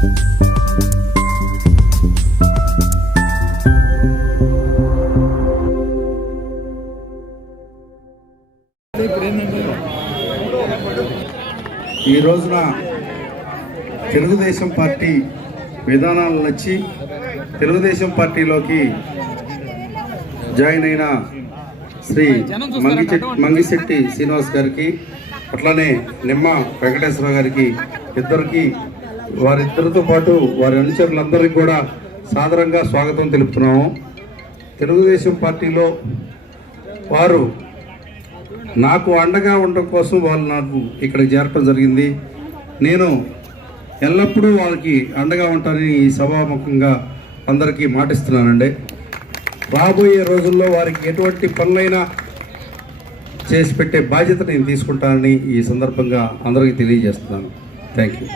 ఈ రోజున తెలుగుదేశం పార్టీ విధానాలు నచ్చి తెలుగుదేశం పార్టీలోకి జాయిన్ అయిన శ్రీ మంగిశెట్టి శ్రీనివాస్ గారికి, అట్లానే నిమ్మ వెంకటేశ్వర గారికి, వారిద్దరితో పాటు వారి అనుచరులందరికీ కూడా సాదరంగా స్వాగతం తెలుపుతున్నాము. తెలుగుదేశం పార్టీలో వారు నాకు అండగా ఉండడం కోసం వాళ్ళు నాకు ఇక్కడికి చేరటం జరిగింది. నేను ఎల్లప్పుడూ వాళ్ళకి అండగా ఉంటానని ఈ సభాముఖంగా అందరికీ మాటిస్తున్నానండి. రాబోయే రోజుల్లో వారికి ఎటువంటి పనులైనా చేసి పెట్టే బాధ్యత నేను తీసుకుంటానని ఈ సందర్భంగా అందరికీ తెలియజేస్తున్నాను. Thank you.